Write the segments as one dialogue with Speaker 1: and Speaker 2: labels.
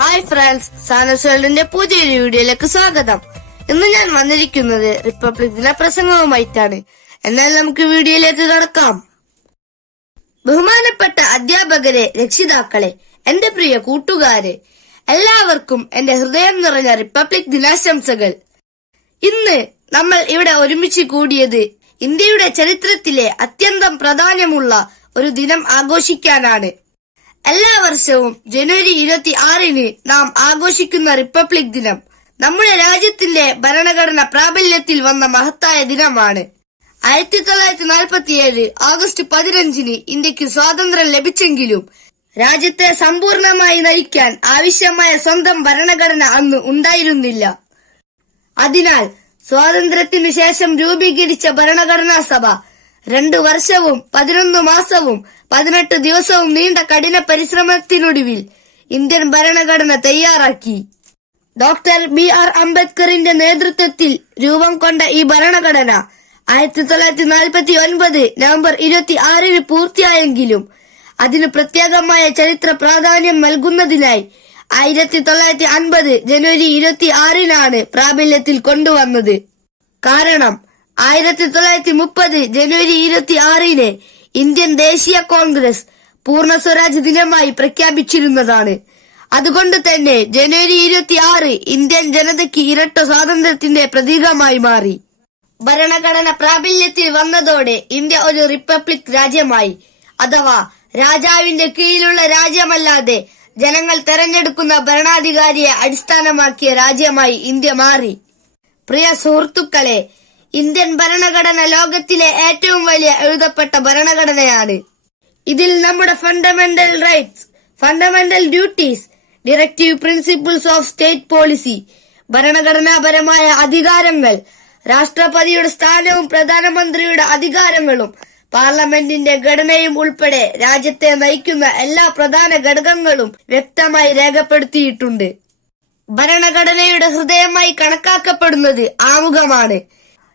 Speaker 1: Hi friends സാനസ് വേൾഡിന്റെ പുതിയൊരു വീഡിയോയിലേക്ക് സ്വാഗതം. ഇന്ന് ഞാൻ വന്നിരിക്കുന്നത് റിപ്പബ്ലിക് ദിന പ്രസംഗവുമായിട്ടാണ്. എന്നാൽ നമുക്ക് വീഡിയോയിലേക്ക് കടക്കാം. ബഹുമാനപ്പെട്ട അധ്യാപകരെ രക്ഷിതാക്കളെ എന്റെ പ്രിയ കൂട്ടുകാരെ എല്ലാവർക്കും എന്റെ ഹൃദയം നിറഞ്ഞ റിപ്പബ്ലിക് ദിനാശംസകൾ. ഇന്ന് നമ്മൾ ഇവിടെ ഒരുമിച്ച് കൂടിയത് ഇന്ത്യയുടെ ചരിത്രത്തിലെ അത്യന്തം പ്രാധാന്യമുള്ള ഒരു ദിനം ആഘോഷിക്കാനാണ്. എല്ലാ വർഷവും ജനുവരി ഇരുപത്തി ആറിന് നാം ആഘോഷിക്കുന്ന റിപ്പബ്ലിക് ദിനം നമ്മുടെ രാജ്യത്തിന്റെ ഭരണഘടന പ്രാബല്യത്തിൽ വന്ന മഹത്തായ ദിനമാണ്. ആയിരത്തി തൊള്ളായിരത്തി നാൽപ്പത്തിയേഴ് ആഗസ്റ്റ് പതിനഞ്ചിന് ഇന്ത്യയ്ക്ക് സ്വാതന്ത്ര്യം ലഭിച്ചെങ്കിലും രാജ്യത്തെ സമ്പൂർണമായി നയിക്കാൻ ആവശ്യമായ സ്വന്തം ഭരണഘടന അന്ന് ഉണ്ടായിരുന്നില്ല. അതിനാൽ സ്വാതന്ത്ര്യത്തിന് ശേഷം രൂപീകരിച്ച ഭരണഘടനാ സഭ രണ്ടു വർഷവും പതിനൊന്ന് മാസവും പതിനെട്ട് ദിവസവും നീണ്ട കഠിന പരിശ്രമത്തിനൊടുവിൽ ഇന്ത്യൻ ഭരണഘടന തയ്യാറാക്കി. ഡോക്ടർ ബി ആർ അംബേദ്കറിന്റെ നേതൃത്വത്തിൽ രൂപം കൊണ്ട ഈ ഭരണഘടന ആയിരത്തി തൊള്ളായിരത്തി നാൽപ്പത്തി ഒൻപത് നവംബർ ഇരുപത്തി ആറിന് പൂർത്തിയായെങ്കിലും അതിന് പ്രത്യേകമായ ചരിത്ര പ്രാധാന്യം നൽകുന്നതിനായി ആയിരത്തി തൊള്ളായിരത്തി അൻപത് ജനുവരി ഇരുപത്തി ആറിനാണ് പ്രാബല്യത്തിൽ കൊണ്ടുവന്നത്. കാരണം ആയിരത്തി തൊള്ളായിരത്തി മുപ്പത് ജനുവരി ഇരുപത്തി ആറിന് ഇന്ത്യൻ ദേശീയ കോൺഗ്രസ് പൂർണ സ്വരാജ് ദിനമായി പ്രഖ്യാപിച്ചിരുന്നതാണ്. അതുകൊണ്ട് തന്നെ ജനുവരി ഇരുപത്തി ആറ് ഇന്ത്യൻ ജനതയ്ക്ക് ഇരട്ട സ്വാതന്ത്ര്യത്തിന്റെ പ്രതീകമായി മാറി. ഭരണഘടന പ്രാബല്യത്തിൽ വന്നതോടെ ഇന്ത്യ ഒരു റിപ്പബ്ലിക് രാജ്യമായി അഥവാ രാജാവിന്റെ കീഴിലുള്ള രാജ്യമല്ലാതെ ജനങ്ങൾ തെരഞ്ഞെടുക്കുന്ന ഭരണാധികാരിയെ അടിസ്ഥാനമാക്കിയ രാജ്യമായി ഇന്ത്യ മാറി. പ്രിയ സുഹൃത്തുക്കളെ ഇന്ത്യൻ ഭരണഘടന ലോകത്തിലെ ഏറ്റവും വലിയ എഴുതപ്പെട്ട ഭരണഘടനയാണ്. ഇതിൽ നമ്മുടെ fundamental rights fundamental duties directive principles of state policy ഭരണഘടനാപരമായ അധികാരങ്ങൾ രാഷ്ട്രപതിയുടെ സ്ഥാനവും പ്രധാനമന്ത്രിയുടെ അധികാരങ്ങളും പാർലമെന്റിന്റെ ഘടനയും ഉൾപ്പെടെ രാജ്യത്തെ നയിക്കുന്ന എല്ലാ പ്രധാന ഘടകങ്ങളും വ്യക്തമായി രേഖപ്പെടുത്തിയിട്ടുണ്ട്. ഭരണഘടനയുടെ ഹൃദയമായി കണക്കാക്കപ്പെടുന്നത് ആമുഖമാണ്.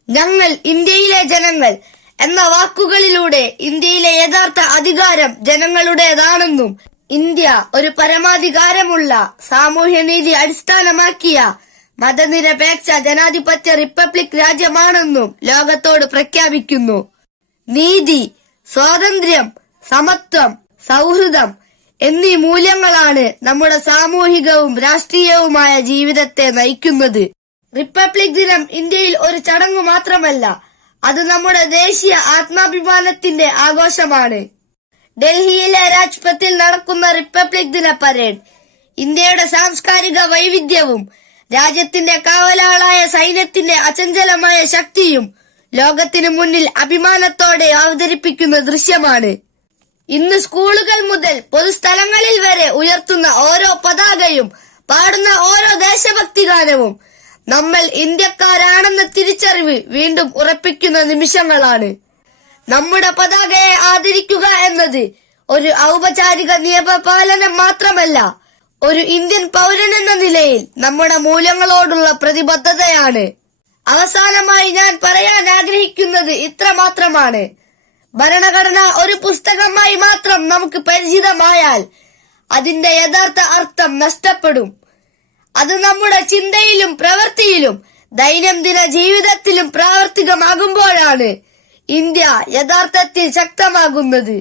Speaker 1: ഞങ്ങൾ ഇന്ത്യയിലെ ജനങ്ങൾ എന്ന വാക്കുകളിലൂടെ ഇന്ത്യയിലെ യഥാർത്ഥ അധികാരം ജനങ്ങളുടേതാണെന്നും ഇന്ത്യ ഒരു പരമാധികാരമുള്ള സാമൂഹ്യനീതി അടിസ്ഥാനമാക്കിയ മതനിരപേക്ഷ ജനാധിപത്യ റിപ്പബ്ലിക് രാജ്യമാണെന്നും ലോകത്തോട് പ്രഖ്യാപിക്കുന്നു. നീതി സ്വാതന്ത്ര്യം സമത്വം സൗഹൃദം എന്നീ മൂല്യങ്ങളാണ് നമ്മുടെ സാമൂഹികവും രാഷ്ട്രീയവുമായ ജീവിതത്തെ നയിക്കുന്നത്. റിപ്പബ്ലിക് ദിനം ഇന്ത്യയിൽ ഒരു ചടങ്ങ് മാത്രമല്ല അത് നമ്മുടെ ദേശീയ ആത്മാഭിമാനത്തിന്റെ ആഘോഷമാണ്. ഡൽഹിയിലെ രാജ്പഥിൽ നടക്കുന്ന റിപ്പബ്ലിക് ദിന പരേഡ് ഇന്ത്യയുടെ സാംസ്കാരിക വൈവിധ്യവും രാജ്യത്തിന്റെ കാവലാളായ സൈന്യത്തിന്റെ അചഞ്ചലമായ ശക്തിയും ലോകത്തിനു മുന്നിൽ അഭിമാനത്തോടെ അവതരിപ്പിക്കുന്ന ദൃശ്യമാണ്. ഇന്ന് സ്കൂളുകൾ മുതൽ പൊതുസ്ഥലങ്ങളിൽ വരെ ഉയർത്തുന്ന ഓരോ പതാകയും പാടുന്ന ഓരോ ദേശഭക്തി ഗാനവും നമ്മൾ ഇന്ത്യക്കാരാണെന്ന തിരിച്ചറിവ് വീണ്ടും ഉറപ്പിക്കുന്ന നിമിഷങ്ങളാണ്. നമ്മുടെ പതാകയെ ആദരിക്കുക എന്നത് ഒരു ഔപചാരിക നിയമപാലനം മാത്രമല്ല ഒരു ഇന്ത്യൻ പൗരൻ എന്ന നിലയിൽ നമ്മുടെ മൂല്യങ്ങളോടുള്ള പ്രതിബദ്ധതയാണ്. അവസാനമായി ഞാൻ പറയാൻ ആഗ്രഹിക്കുന്നത് ഇത്ര മാത്രമാണ് ഭരണഘടന ഒരു പുസ്തകമായി മാത്രം നമുക്ക് പരിചിതമായാൽ അതിന്റെ യഥാർത്ഥ അർത്ഥം നഷ്ടപ്പെടും. അത് നമ്മുടെ ചിന്തയിലും പ്രവൃത്തിയിലും ദൈനംദിന ജീവിതത്തിലും പ്രാവർത്തികമാകുമ്പോഴാണ് ഇന്ത്യ യഥാർത്ഥത്തിൽ ശക്തമാകുന്നത്.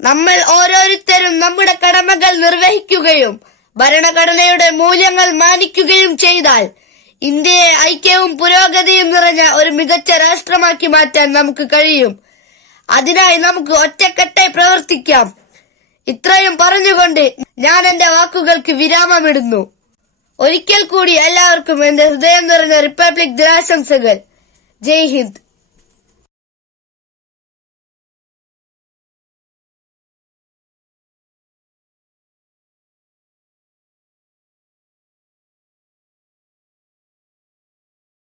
Speaker 1: നമ്മൾ ഓരോരുത്തരും നമ്മുടെ കടമകൾ നിർവഹിക്കുകയും ഭരണഘടനയുടെ മൂല്യങ്ങൾ മാനിക്കുകയും ചെയ്താൽ ഇന്ത്യയെ ഐക്യവും പുരോഗതിയും നിറഞ്ഞ ഒരു മികച്ച രാഷ്ട്രമാക്കി മാറ്റാൻ നമുക്ക് കഴിയും. അതിനായി നമുക്ക് ഒറ്റക്കെട്ടായി പ്രവർത്തിക്കാം. ഇത്രയും പറഞ്ഞുകൊണ്ട് ഞാൻ എന്റെ വാക്കുകൾക്ക് വിരാമമിടുന്നു. ഒരിക്കൽ കൂടി എല്ലാവർക്കും എന്റെ ഹൃദയം നിറഞ്ഞ റിപ്പബ്ലിക് ദിനാശംസകൾ. ജയ് ഹിന്ദ്.